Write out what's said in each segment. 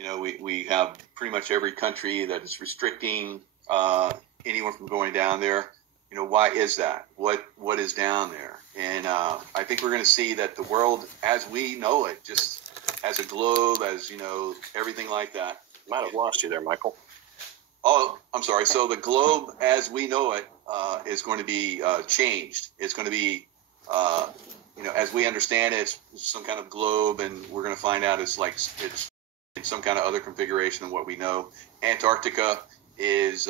We have pretty much every country that is restricting anyone from going down there. Why is that? What is down there? And I think we're going to see that the world as we know it, just as a globe, as everything like that. Might have lost you there, Michael. Oh, I'm sorry. So the globe as we know it is going to be changed. It's going to be, as we understand it, it's some kind of globe, and we're going to find out it's some kind of other configuration than what we know. Antarctica is,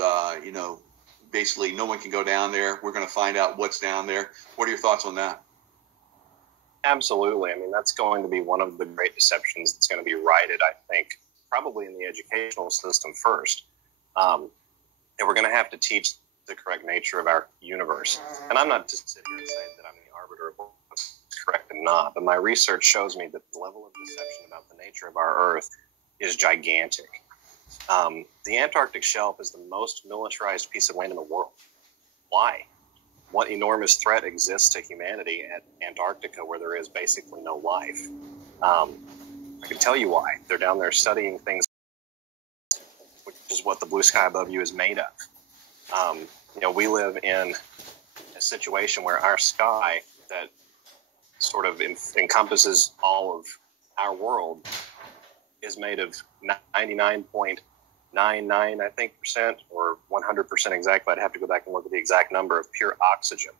basically no one can go down there. We're going to find out what's down there. What are your thoughts on that? Absolutely. I mean, that's going to be one of the great deceptions that's going to be righted, I think, probably in the educational system first. And we're going to have to teach the correct nature of our universe. And I'm not just sitting here and saying that I'm the arbiter of what's correct and not, but my research shows me that the level of deception about the nature of our Earth is gigantic. The Antarctic shelf is the most militarized piece of land in the world. Why? What enormous threat exists to humanity at Antarctica where there is basically no life? I can tell you why. They're down there studying things, which is what the blue sky above you is made of. We live in a situation where our sky that sort of encompasses all of our world is made of 99.99, I think, percent, or 100% exactly. I'd have to go back and look at the exact number of pure oxygen.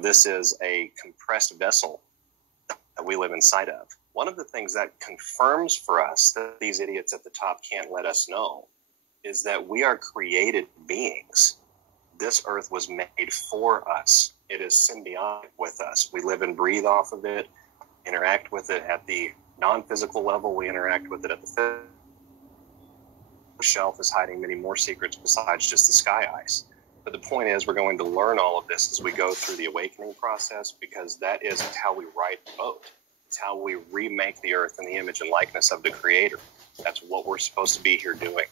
This is a compressed vessel that we live inside of. One of the things that confirms for us that these idiots at the top can't let us know is that we are created beings. This earth was made for us. It is symbiotic with us. We live and breathe off of it, interact with it at the non-physical level. We interact with it at the physical. The shelf is hiding many more secrets besides just the sky ice. But the point is, we're going to learn all of this as we go through the awakening process, because that is how we ride the boat. It's how we remake the earth in the image and likeness of the Creator. That's what we're supposed to be here doing.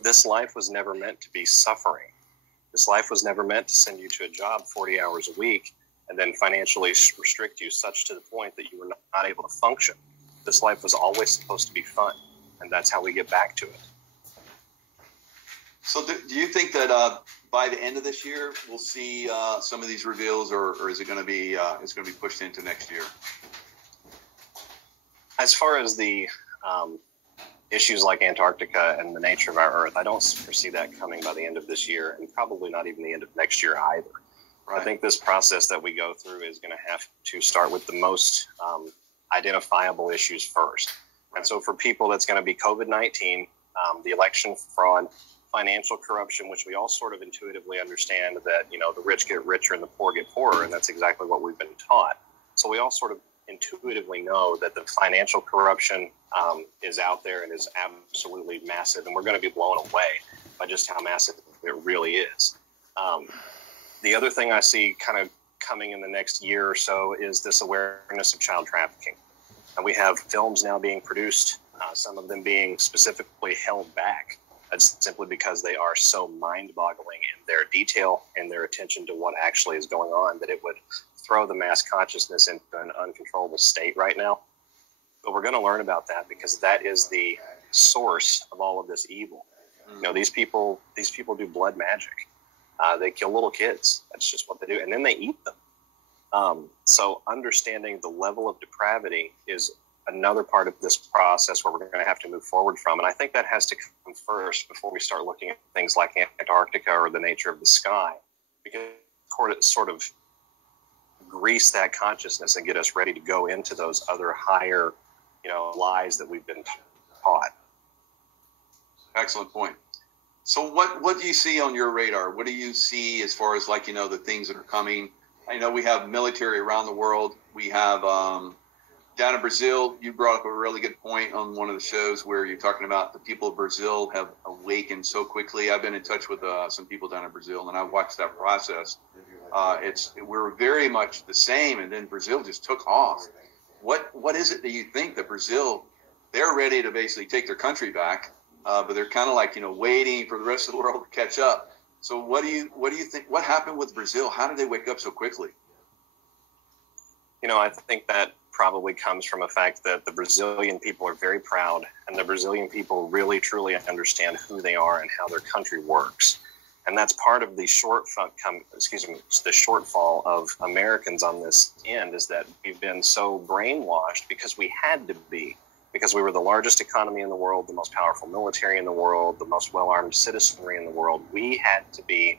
This life was never meant to be suffering. This life was never meant to send you to a job 40 hours a week and then financially restrict you such to the point that you were not able to function. This life was always supposed to be fun, and that's how we get back to it. So do you think that by the end of this year we'll see some of these reveals, or is it going to be pushed into next year? As far as the issues like Antarctica and the nature of our Earth, I don't foresee that coming by the end of this year, and probably not even the end of next year either. Right. I think this process that we go through is going to have to start with the most identifiable issues first. And so for people, that's going to be COVID-19, the election fraud, financial corruption, which we all sort of intuitively understand that, the rich get richer and the poor get poorer, and that's exactly what we've been taught. So we all sort of intuitively know that the financial corruption is out there and is absolutely massive, and we're going to be blown away by just how massive it really is. The other thing I see kind of coming in the next year or so is this awareness of child trafficking. And we have films now being produced, some of them being specifically held back. That's simply because they are so mind-boggling in their detail and their attention to what actually is going on that it would throw the mass consciousness into an uncontrollable state right now. But we're going to learn about that, because that is the source of all of this evil. These people do blood magic. They kill little kids. That's just what they do. And then they eat them. So understanding the level of depravity is another part of this process where we're going to have to move forward from. And I think that has to come first before we start looking at things like Antarctica or the nature of the sky, because it sort of grease that consciousness and get us ready to go into those other higher, lies that we've been taught. Excellent point. So what do you see on your radar? What do you see as far as the things that are coming? I know we have military around the world. We have down in Brazil, you brought up a really good point on one of the shows where you're talking about the people of Brazil have awakened so quickly. I've been in touch with some people down in Brazil, and I watched that process. We're very much the same, and then Brazil just took off. What is it that you think that Brazil, they're ready to basically take their country back, but they're kind of waiting for the rest of the world to catch up. So what do you think? What happened with Brazil? How did they wake up so quickly? I think that probably comes from a fact that the Brazilian people are very proud, and the Brazilian people really, truly understand who they are and how their country works. And that's part of the shortfall of Americans on this end, is that we've been so brainwashed because we had to be, because we were the largest economy in the world, the most powerful military in the world, the most well-armed citizenry in the world. We had to be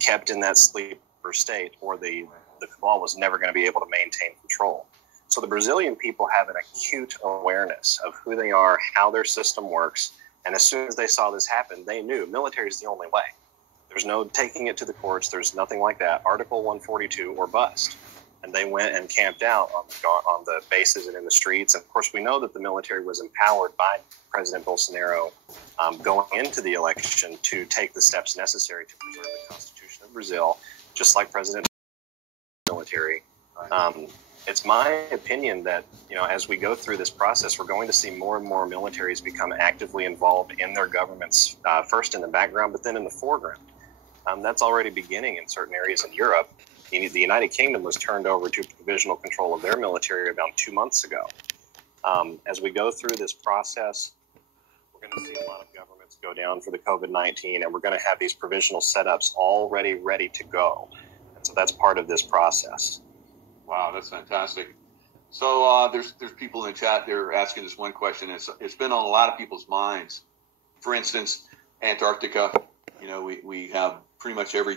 kept in that sleeper state, or the cabal was never going to be able to maintain control. So the Brazilian people have an acute awareness of who they are, how their system works, and as soon as they saw this happen, they knew military is the only way. There's no taking it to the courts. There's nothing like that. Article 142 or bust. And they went and camped out on the bases and in the streets. And, of course, we know that the military was empowered by President Bolsonaro going into the election to take the steps necessary to preserve the Constitution of Brazil, just like President military. It's my opinion that, as we go through this process, we're going to see more and more militaries become actively involved in their governments, first in the background, but then in the foreground. That's already beginning in certain areas in Europe. The United Kingdom was turned over to provisional control of their military about 2 months ago. As we go through this process, we're going to see a lot of governments go down for the COVID-19, and we're going to have these provisional setups already ready to go. And so that's part of this process. Wow, that's fantastic. So there's people in the chat. They're asking this one question. It's been on a lot of people's minds. For instance, Antarctica. We have pretty much every